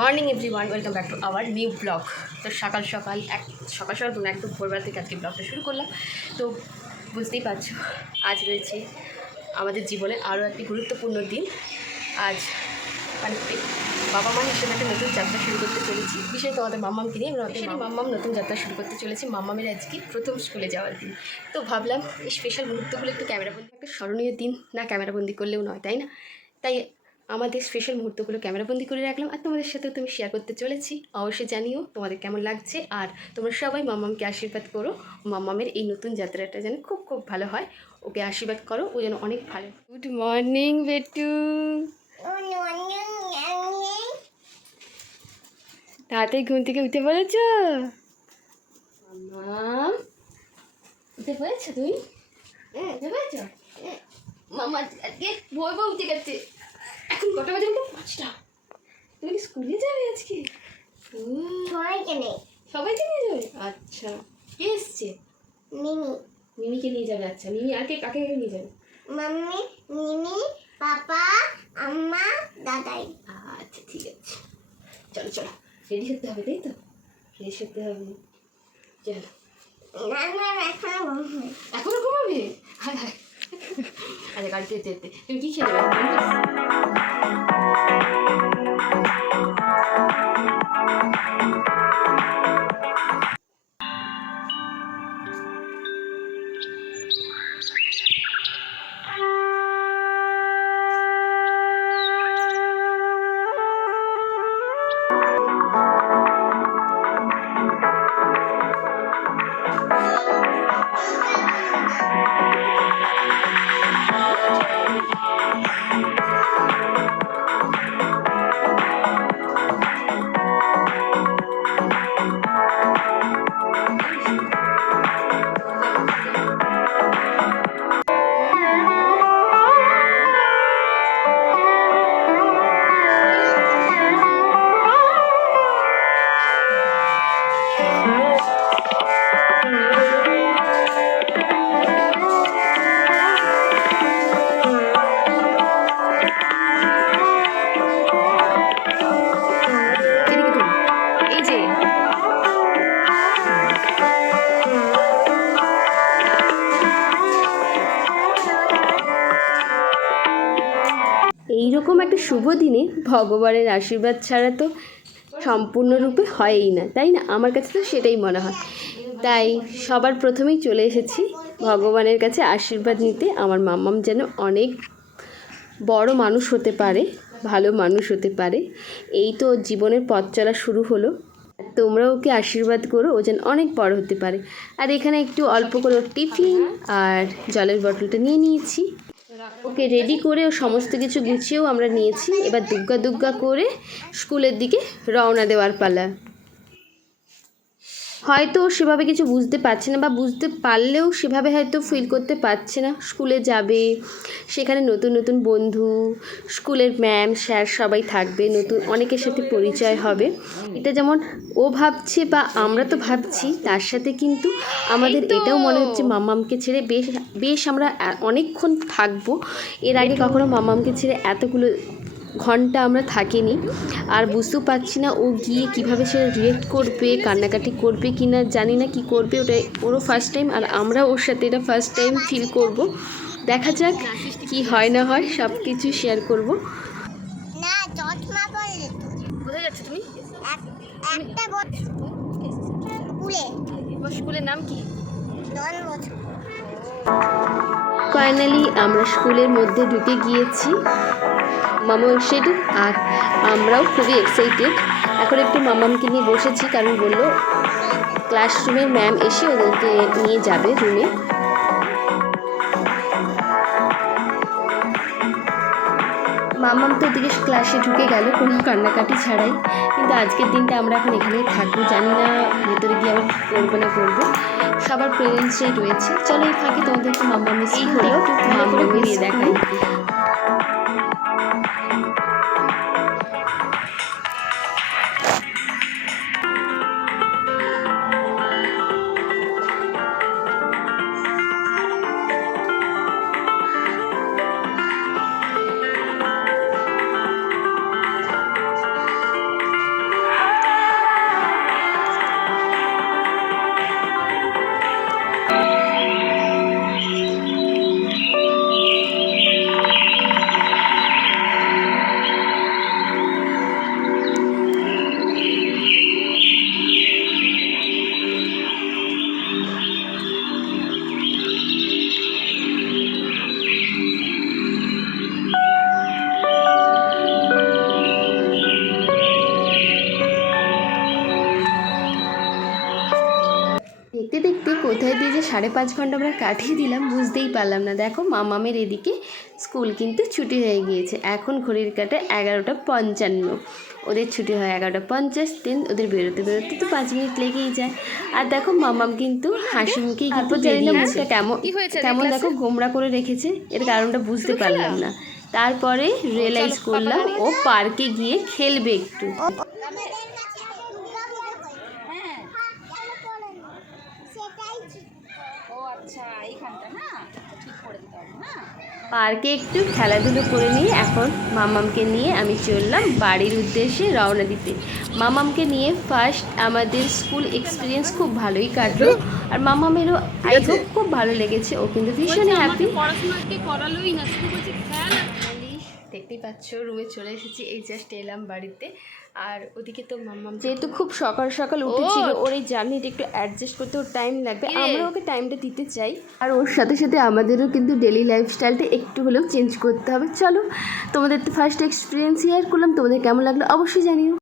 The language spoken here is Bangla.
Morning everyone, welcome back to our new blog. তো সকাল সকাল একটু ভোরবেলা থেকে আজকে ব্লগটা শুরু করলাম। তো বুঝতেই পারছো, আজ রয়েছে আমাদের জীবনে আরও একটি গুরুত্বপূর্ণ দিন। আজ মানে বাবা মা হিসেবে একটা নতুন যাত্রা শুরু করতে চলেছি। বিশেষত আমাদের মাম্মামকে নিয়ে মাম্মাম নতুন যাত্রা শুরু করতে চলেছি। মাম্মামের আজকে প্রথম স্কুলে যাওয়ার দিন। তো ভাবলাম এই স্পেশাল মুহূর্তগুলো একটু ক্যামেরাবন্দি, একটা স্মরণীয় দিন না, ক্যামেরাবন্দি করলেও নয়, তাই না? তাই আমাদের স্পেশাল মুহূর্তগুলো ক্যামেরাবন্দি করে রাখলাম আর তোমাদের সাথেও তুমি শেয়ার করতে চলেছি। অবশ্যই জানিও তোমাদের কেমন লাগছে, আর তোমরা সবাই মাম্মামকে আশীর্বাদ করো। মাম্মামের এই নতুন যাত্রাটা যেন খুব খুব ভালো হয়, ওকে আশীর্বাদ করো, ও যেন অনেক ভালো। গুড মর্নিং বেটু, তাড়াতাড়ি ঘুম থেকে উঠে পড়েছ? মাম্মাম উঠে পড়েছ তুমি? হ্যাঁ উঠে পড়েছ। মাম্মা আজকে ভোর ভোর উঠে গেছে। এখন কটা বাজে? 5টা। তুমি কি স্কুলে যাবে আজকে? সবাইকে নিয়ে যাবে? আচ্ছা, কে এসছে? মিমিকে নিয়ে যাবে। আচ্ছা, মিমি আর কাকে কাকে নিয়ে যাবে? মাম্মি, মিমি, পাপা, আম্মা, দাদাই। আচ্ছা ঠিক আছে, চলো চলো, রেডি হতে হবে, তাই তো? ফ্রেশ হতে হবে, চলো। এখনো ঘুমাবে? হায় হায়। আচ্ছা, গাড়িতে যেতে যেতে তুমি কী খেয়ে যাবে? এইরকম একটা শুভ দিনে ভগবানের আশীর্বাদ ছাড়া তো সম্পূর্ণরূপে হয়ই না, তাই না? আমার কাছে তো সেটাই মনে হয়। তাই সবার প্রথমেই চলে এসেছি ভগবানের কাছে আশীর্বাদ নিতে। আমার মাম্মাম যেন অনেক বড় মানুষ হতে পারে, ভালো মানুষ হতে পারে। এই তো জীবনের পথ চলা শুরু হলো, তোমরা ওকে আশীর্বাদ করো, ও যেন অনেক বড় হতে পারে। আর এখানে একটু অল্প করে টিফিন আর জলের বোতলটা নিয়ে নিয়েছি। ওকে রেডি করে ও সমস্ত কিছু গুছিয়েও আমরা নিয়েছি। এবার দুগ্গা দুগ্গা করে স্কুলের দিকে রওনা দেওয়ার পালা। হয়তো সেভাবে কিছু বুঝতে পারছে না, বা বুঝতে পারলেও সেভাবে হয়তো ফিল করতে পারছে না। স্কুলে যাবে, সেখানে নতুন নতুন বন্ধু, স্কুলের ম্যাম স্যার সবাই থাকবে, নতুন অনেকের সাথে পরিচয় হবে। এটা যেমন ও ভাবছে বা আমরা তো ভাবছি, তার সাথে কিন্তু আমাদের এটাও মনে হচ্ছে মাম্মামকে ছেড়ে বেশ আমরা অনেকক্ষণ থাকবো। এর আগে কখনো মাম্মামকে ছেড়ে এতগুলো ঘন্টা আমরা থাকিনি। আর বুঝতেও পারছি না ও গিয়ে কিভাবে সে রিয়েক্ট করবে, কান্নাকাটি করবে কি না জানি না, কি করবে। ওটা ওরও ফার্স্ট টাইম, আর আমরা ওর সাথে এটা ফার্স্ট টাইম ফিল করব। দেখা যাক কি হয় না হয়, সব কিছু শেয়ার করব। না, চশমা পরলে তো। কোথায় যাচ্ছ তুমি? একটা স্কুলে। তোমার স্কুলের নাম কি? ফাইনালি আমরা স্কুলের মধ্যে ঢুকে গিয়েছি। মামা এক্সাইটেড আর আমরাও খুবই এক্সাইটেড। এখন একটু মামামকে নিয়ে বসেছি, কারণ বললো ক্লাসরুমের ম্যাম এসে ওদেরকে নিয়ে যাবে রুমে। মামাম তো ওদিকে ক্লাসে ঢুকে গেল কোনো কান্নাকাটি ছাড়াই। কিন্তু আজকের দিনটা আমরা এখন এখানেই থাকবো, জানি না ভেতরে গিয়ে আবার করবো না করবো। সবার পেরেন্টসরাই রয়েছে। চলো এই ফাঁকে তোমাদেরকে মামামের স্কুলে একটু ভালো করে ঘুরিয়ে দেখাই। 5.5 ঘন্টা আমরা কাটিয়ে দিলাম, বুঝতেই পারলাম না। দেখো মামামের এদিকে স্কুল কিন্তু ছুটি হয়ে গিয়েছে, এখন ঘড়ির কাঁটা 11:55। ওদের ছুটি হয় 11:50, দেন ওদের বেরোতে বেরোতে তো 5 মিনিট লেগেই যায়। আর দেখো মামাম কিন্তু হাসি মুখেই কিন্তু বেরিয়েছে। কেমন কেমন দেখো গোমরা করে রেখেছে, এর কারণটা বুঝতে পারলাম না। তারপরে রিয়েলাইজ করলাম ও পার্কে গিয়ে খেলবে একটু। পার্কে একটু খেলাধুলো করে নিয়ে এখন মামামকে নিয়ে আমি চললাম বাড়ির উদ্দেশ্যে রওনা দিতে। মামামকে নিয়ে ফার্স্ট আমাদের স্কুল এক্সপিরিয়েন্স খুব ভালোই কাটলো, আর মামামেরও আই হোপ খুব ভালো লেগেছে, ও কিন্তু ভীষণই হ্যাপি। দেখতেই পাচ্ছ রুমে চলে এসেছি, এই জাস্ট এলাম বাড়িতে। আর ওদিকে তো মাম্মাম যেহেতু খুব সকাল সকাল উঠেছিল, ওর এই জার্নিটা একটু অ্যাডজাস্ট করতে ওর টাইম লাগবে, আমরা ওকে টাইমটা দিতে চাই। আর ওর সাথে সাথে আমাদেরও কিন্তু ডেলি লাইফস্টাইলটা একটু হলেও চেঞ্জ করতে হবে। চলো, তোমাদের তো ফার্স্ট এক্সপিরিয়েন্স শেয়ার করলাম, তোমাদের কেমন লাগলো অবশ্যই জানিও।